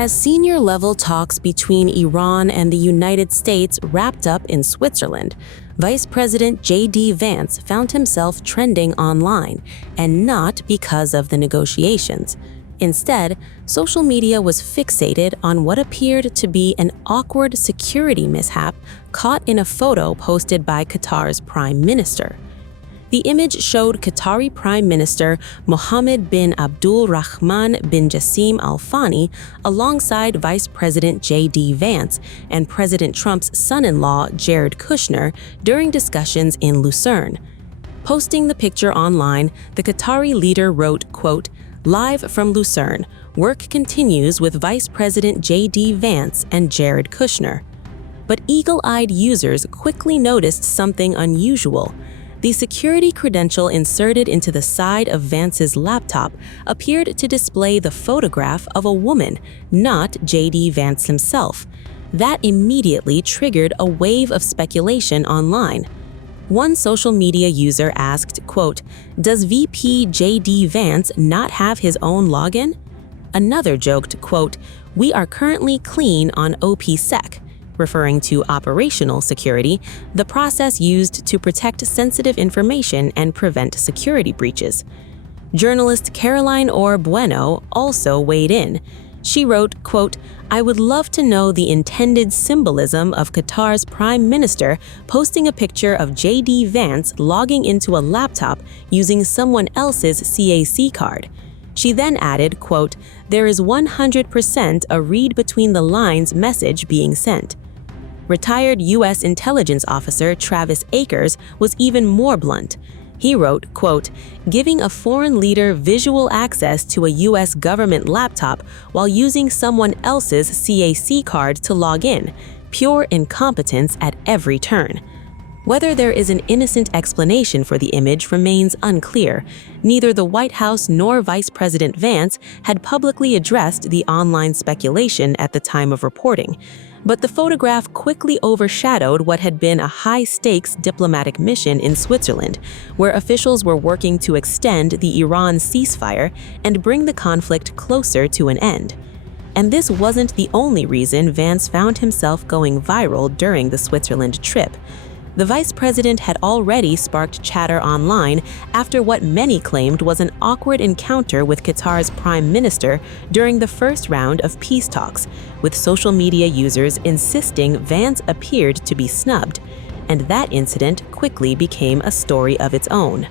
As senior-level talks between Iran and the United States wrapped up in Switzerland, Vice President J.D. Vance found himself trending online, and not because of the negotiations. Instead, social media was fixated on what appeared to be an awkward security mishap caught in a photo posted by Qatar's Prime Minister. The image showed Qatari Prime Minister Mohammed bin Abdul Rahman bin Jassim Al Thani alongside Vice President J.D. Vance and President Trump's son-in-law Jared Kushner during discussions in Lucerne. Posting the picture online, the Qatari leader wrote, quote, "Live from Lucerne, work continues with Vice President J.D. Vance and Jared Kushner." But eagle-eyed users quickly noticed something unusual. The security credential inserted into the side of Vance's laptop appeared to display the photograph of a woman, not J.D. Vance himself. That immediately triggered a wave of speculation online. One social media user asked, quote, "Does VP J.D. Vance not have his own login?" Another joked, quote, "We are currently clean on OPSec," referring to operational security, the process used to protect sensitive information and prevent security breaches. Journalist Caroline Orr Bueno also weighed in. She wrote, quote, "I would love to know the intended symbolism of Qatar's Prime Minister posting a picture of J.D. Vance logging into a laptop using someone else's CAC card." She then added, quote, "There is 100% a read between the lines message being sent." Retired U.S. intelligence officer Travis Akers was even more blunt. He wrote, quote, "Giving a foreign leader visual access to a U.S. government laptop while using someone else's CAC card to log in. Pure incompetence at every turn." Whether there is an innocent explanation for the image remains unclear. Neither the White House nor Vice President Vance had publicly addressed the online speculation at the time of reporting. But the photograph quickly overshadowed what had been a high-stakes diplomatic mission in Switzerland, where officials were working to extend the Iran ceasefire and bring the conflict closer to an end. And this wasn't the only reason Vance found himself going viral during the Switzerland trip. The vice president had already sparked chatter online after what many claimed was an awkward encounter with Qatar's prime minister during the first round of peace talks, with social media users insisting Vance appeared to be snubbed, and that incident quickly became a story of its own.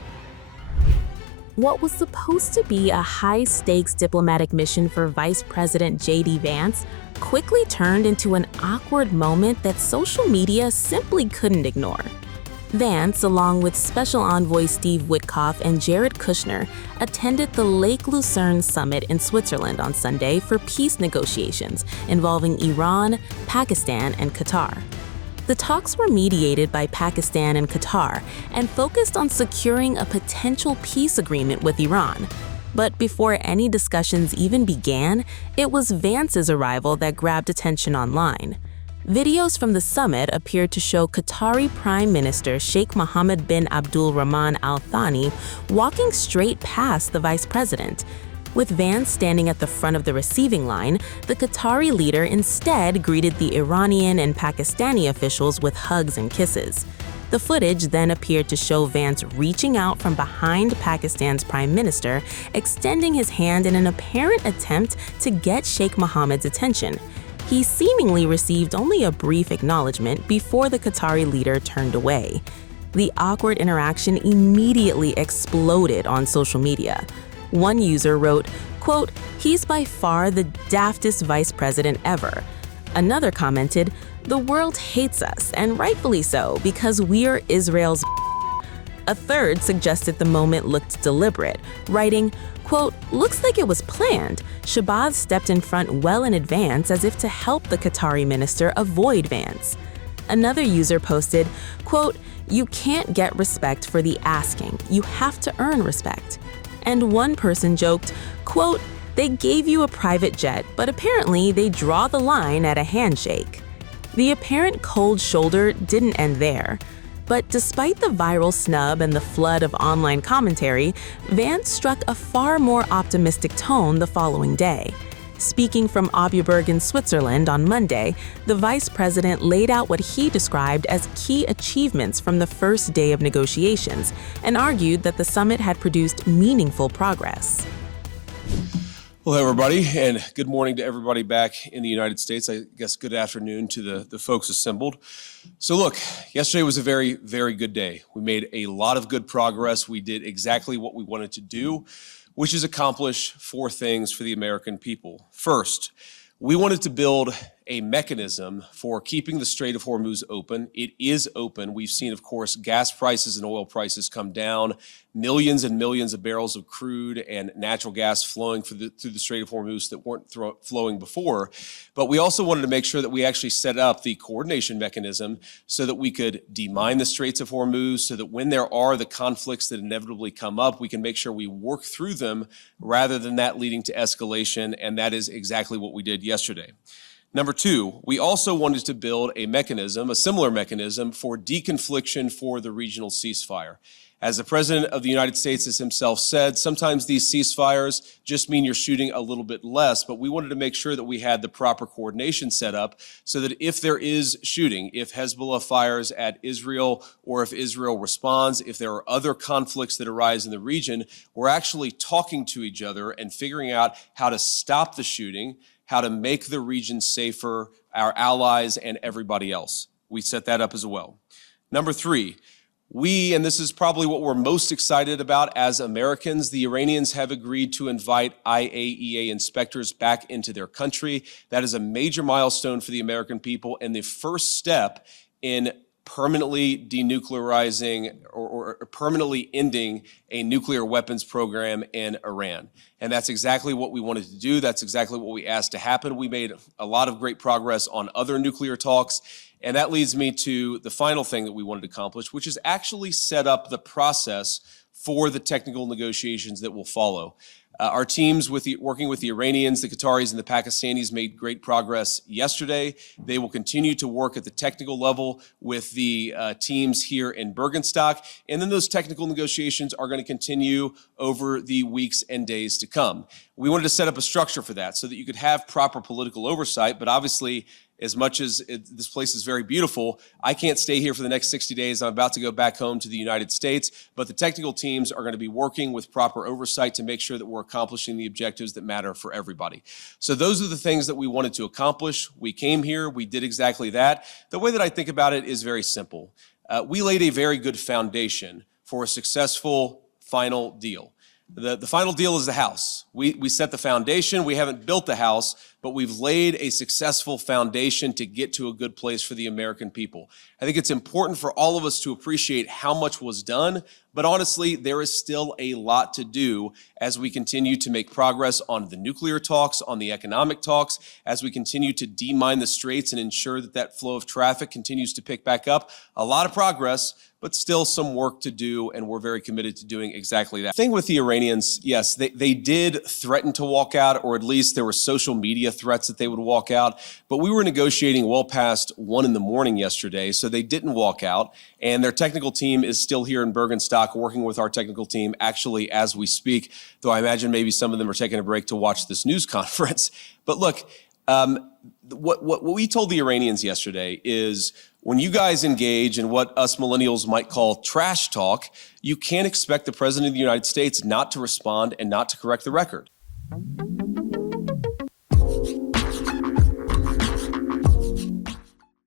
What was supposed to be a high-stakes diplomatic mission for Vice President J.D. Vance quickly turned into an awkward moment that social media simply couldn't ignore. Vance, along with Special Envoy Steve Witkoff and Jared Kushner, attended the Lake Lucerne summit in Switzerland on Sunday for peace negotiations involving Iran, Pakistan, and Qatar. The talks were mediated by Pakistan and Qatar and focused on securing a potential peace agreement with Iran. But before any discussions even began, it was Vance's arrival that grabbed attention online. Videos from the summit appeared to show Qatari Prime Minister Sheikh Mohammed bin Abdul Rahman Al Thani walking straight past the vice president. With Vance standing at the front of the receiving line, the Qatari leader instead greeted the Iranian and Pakistani officials with hugs and kisses. The footage then appeared to show Vance reaching out from behind Pakistan's prime minister, extending his hand in an apparent attempt to get Sheikh Mohammed's attention. He seemingly received only a brief acknowledgement before the Qatari leader turned away. The awkward interaction immediately exploded on social media. One user wrote, quote, "He's by far the daftest vice president ever." Another commented, "The world hates us, and rightfully so, because we're Israel's." A third suggested the moment looked deliberate, writing, quote, "Looks like it was planned. Shabazz stepped in front well in advance as if to help the Qatari minister avoid Vance." Another user posted, quote, "You can't get respect for the asking. You have to earn respect." And one person joked, quote, "They gave you a private jet, but apparently they draw the line at a handshake." The apparent cold shoulder didn't end there. But despite the viral snub and the flood of online commentary, Vance struck a far more optimistic tone the following day. Speaking from Augsburg in Switzerland on Monday, the vice president laid out what he described as key achievements from the first day of negotiations and argued that the summit had produced meaningful progress. Hello, everybody, and good morning to everybody back in the United States. I guess good afternoon to the folks assembled. So look, yesterday was a very, very good day. We made a lot of good progress. We did exactly what we wanted to do, which is accomplish 4 things for the American people. First, we wanted to build a mechanism for keeping the Strait of Hormuz open. It is open. We've seen, of course, gas prices and oil prices come down, millions and millions of barrels of crude and natural gas flowing through the Strait of Hormuz that weren't flowing before. But we also wanted to make sure that we actually set up the coordination mechanism so that we could demine the Straits of Hormuz, so that when there are the conflicts that inevitably come up, we can make sure we work through them rather than that leading to escalation, and that is exactly what we did yesterday. Number 2, we also wanted to build a mechanism, a similar mechanism, for deconfliction for the regional ceasefire. As the President of the United States has himself said, sometimes these ceasefires just mean you're shooting a little bit less, but we wanted to make sure that we had the proper coordination set up so that if there is shooting, if Hezbollah fires at Israel or if Israel responds, if there are other conflicts that arise in the region, we're actually talking to each other and figuring out how to stop the shooting, how to make the region safer, our allies and everybody else. We set that up as well. Number 3, and this is probably what we're most excited about as Americans, the Iranians have agreed to invite IAEA inspectors back into their country. That is a major milestone for the American people and the first step in permanently denuclearizing or permanently ending a nuclear weapons program in Iran. And that's exactly what we wanted to do. That's exactly what we asked to happen. We made a lot of great progress on other nuclear talks. And that leads me to the final thing that we wanted to accomplish, which is actually set up the process for the technical negotiations that will follow. Our teams working with the Iranians, the Qataris, and the Pakistanis made great progress yesterday. They will continue to work at the technical level with the teams here in Bergenstock, and then those technical negotiations are going to continue over the weeks and days to come. We wanted to set up a structure for that so that you could have proper political oversight, but obviously, as much as this place is very beautiful, I can't stay here for the next 60 days. I'm about to go back home to the United States, but the technical teams are going to be working with proper oversight to make sure that we're accomplishing the objectives that matter for everybody. So those are the things that we wanted to accomplish. We came here, we did exactly that. The way that I think about it is very simple. We laid a very good foundation for a successful final deal. The final deal is the house. We set the foundation. We haven't built the house, but we've laid a successful foundation to get to a good place for the American people. I think it's important for all of us to appreciate how much was done, but honestly, there is still a lot to do as we continue to make progress on the nuclear talks, on the economic talks, as we continue to demine the straits and ensure that that flow of traffic continues to pick back up. A lot of progress, but still some work to do, and we're very committed to doing exactly that. The thing with the Iranians, yes, they did threaten to walk out, or at least there were social media threats that they would walk out, but we were negotiating well past 1 in the morning yesterday, so they didn't walk out, and their technical team is still here in Bergenstock working with our technical team actually as we speak, though I imagine maybe some of them are taking a break to watch this news conference. But look, what we told the Iranians yesterday is when you guys engage in what us millennials might call trash talk, you can't expect the President of the United States not to respond and not to correct the record.